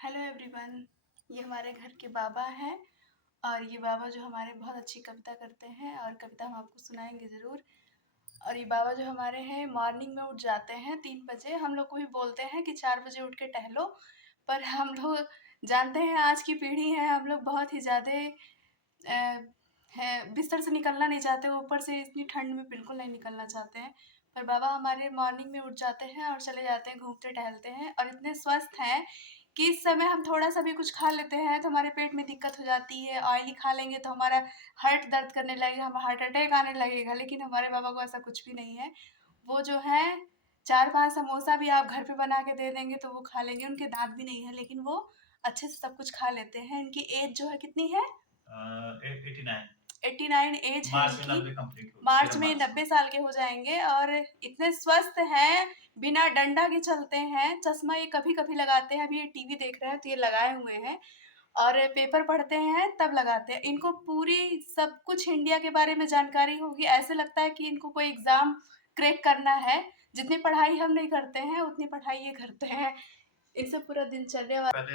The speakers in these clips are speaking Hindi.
Hello everyone. ये हमारे घर के बाबा हैं और ये बाबा जो हमारे बहुत अच्छी कविता करते हैं और कविता हम आपको सुनाएंगे ज़रूर। और ये बाबा जो हमारे हैं मॉर्निंग में उठ जाते हैं 3 बजे। हम लोग को भी बोलते हैं कि 4 बजे उठ के टहलो, पर हम लोग जानते हैं आज की पीढ़ी है, हम लोग बहुत ही ज़्यादा है, बिस्तर से निकलना नहीं चाहते, ऊपर से इतनी ठंड में बिल्कुल नहीं निकलना चाहते हैं। पर बाबा हमारे मॉर्निंग में उठ जाते हैं और चले जाते हैं, घूमते टहलते हैं और इतने स्वस्थ हैं कि इस समय हम थोड़ा-सा भी कुछ खा लेते हैं तो हमारे पेट में दिक्कत हो जाती है। ऑयली खा लेंगे तो हमारा हार्ट दर्द करने लगेगा, हमें हार्ट अटैक आने लगेगा, लेकिन हमारे बाबा को ऐसा कुछ भी नहीं है। वो जो है 4-5 समोसा भी आप घर पे बना के दे देंगे तो वो खा लेंगे। उनके दाँत भी नहीं है लेकिन वो अच्छे से सब कुछ खा लेते हैं। इनकी एज जो है कितनी है? 89। 89 एज है मार्च में इनकी। 90 कंप्लीट होगी, मार्च 13 में मार्च को। 90 साल के हो जाएँगे और इतने स्वस्थ हैं, बिना डंडा के चलते हैं। चश्मा ये कभी-कभी लगाते हैं, अभी ये टीवी देख रहे हैं तो ये लगाए हुए हैं और पेपर पढ़ते हैं तब लगाते हैं। इनको पूरी सब कुछ इंडिया के बारे में जानकारी होगी, ऐसे लगता है कि इनको कोई एग्ज़ाम क्रैक करना है। जितनी पढ़ाई हम नहीं करते हैं, उतनी पढ़ाई ये करते हैं। इनसे पूरा दिनचर्या पहले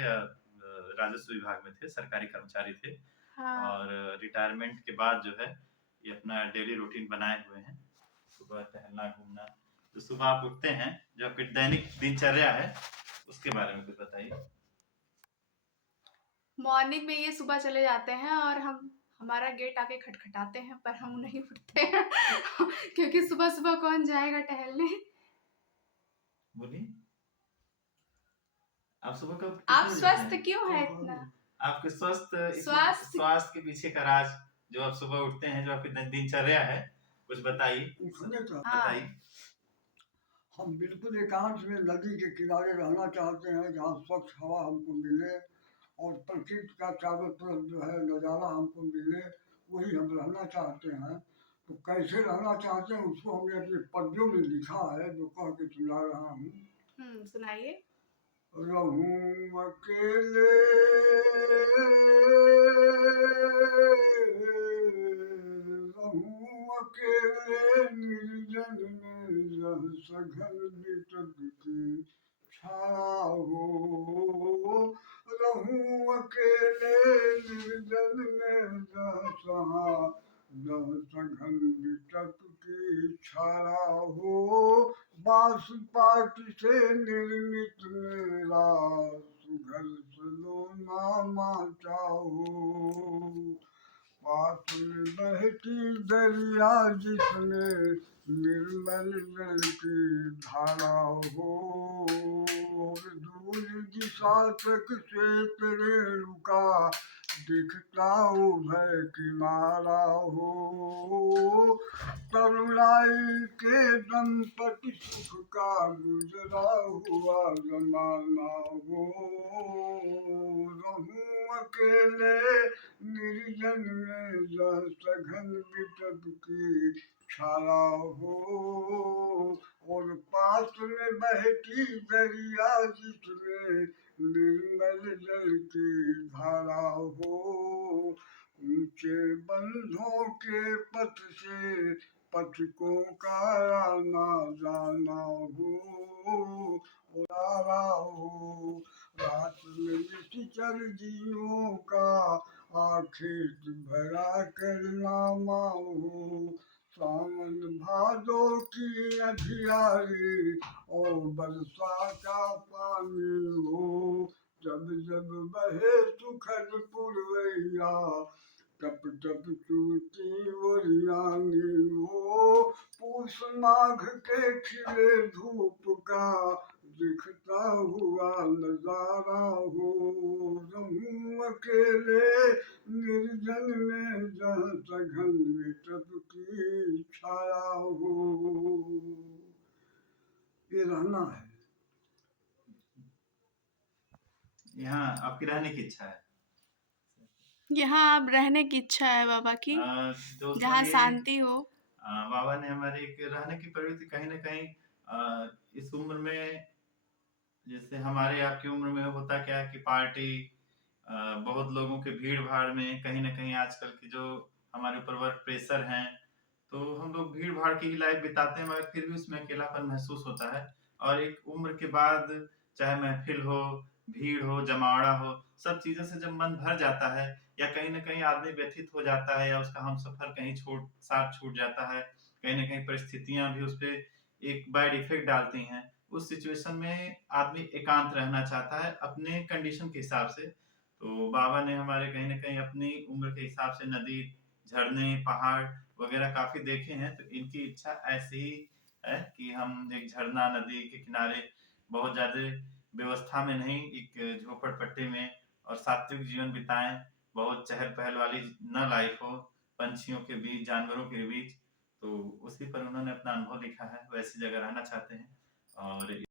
राजस्व विभाग में थे, सरकारी कर्मचारी थे हाँ। और रिटायरमेंट के बाद जो है ये अपना डेली रूटीन बनाए हुए हैं। सुबह टहलना, घूमना। तो सुबह आप उठते हैं, जो आपकी दैनिक दिनचर्या है, उसके बारे में कुछ बताइए। मॉर्निंग में ये सुबह चले जाते हैं और हम हमारा गेट आके खटखटाते हैं पर हम नहीं उठते हैं क्योंकि सुबह-सुबह कौन जाएगा टहलने। बोलिए, आप सुबह कब आप कितने बजे उठते स्वस्थ हैं? क्यों हैं इतना? आपके स्वास्थ्य स्वास्थ्य के पीछे का राज, जो आप सुबह उठते हैं, जो आपकी दिनचर्या है, कुछ बताइए। उठने का हाँ। बताइए। हम बिल्कुल एकांत में नदी के किनारे रहना चाहते हैं जहाँ स्वच्छ हवा हमको मिले और प्रकृति का चारों तरफ जो है नज़ारा हमको मिले, वही हम रहना चाहते हैं। तो कैसे रहना चाहते हैं उसको हमने अपने पद्यों में लिखा है जो कह के सुना रहा हूँ। सुनाइए। रहूं अकेले रहूं अकेले निर्जन में रह सघन विटप की छाया हो रहूं अकेले निर्जन में रह सघन विटप की छाया हो बांस पात से निर्मित मेरा सुघर सलोना माचा हो पास में बहती दरिया जिसमें निर्मल जल की धारा हो दूर दिशा तक श्वेत रेणुका दिखता उभय किनारा हो तरुणाई के दंपति सुख का गुजरा हुआ जमाना हो रहूं अकेले निर्जन में जह सघन विटप की छाया हो और पास में बहती दरिया जिसमें निर्मल जल की धारा हो ऊंचे बंधों के पथ से पथिकों का आना जाना हो उड़ारा हो रात में निश्चर जियों का आखेट भरा करना हो सावन भादो की अधियारी और बरसा का पानी हो जब जब बहे सुखद पुरवैया टप टप चूती ओरियानी हो पूस माघ के खिले धूप का दिखता हुआ नजारा हो रहूं अकेले निर्जन में जहाँ सघन विटप की छाया हो ये रहना है। यहाँ आपकी रहने की इच्छा है। यहाँ अब रहने की इच्छा है बाबा की, दोस्तों जहाँ ये शांति हो। बाबा ने हमारी एक रहने की प्रवृत्ति कहीं न कहीं इस उम्र में, जैसे हमारे आपकी उम्र में होता क्या है कि पार्टी, बहुत लोगों के भीड़-भाड़ में कहीं न कहीं आजकल की जो हमारे ऊपर वर्क प्रेशर हैं, तो हम लोग भीड़-भाड़ की ही लाइफ़ बिताते हैं, मगर फिर भी उसमें अकेलापन महसूस होता है। और एक उम्र के बाद चाहे महफ़िल हो, भीड़ हो, जमावड़ा हो, सब चीज़ों से जब मन भर जाता है या कहीं न कहीं आदमी व्यथित हो जाता है या उसका हमसफ़र कहीं साथ छूट जाता है, कहीं न कहीं परिस्थितियाँ भी उसपे एक बैड इफ़ेक्ट डालती हैं। उस सिचुएशन में आदमी एकांत रहना चाहता है अपने कंडीशन के हिसाब से। तो बाबा ने हमारे कहीं न कहीं अपनी उम्र के हिसाब से नदी, झरने, पहाड़ वगैरह काफ़ी देखे हैं, तो इनकी इच्छा ऐसी ही है कि हम एक झरना, नदी के किनारे बहुत ज़्यादा व्यवस्था में नहीं, एक झोपड़पट्टी में और सात्विक जीवन बिताएँ। बहुत चहल-पहल वाली ना लाइफ़ हो, पंछियों के बीच, जानवरों के बीच। तो उसी पर उन्होंने अपना अनुभव लिखा है, वैसी जगह रहना चाहते हैं और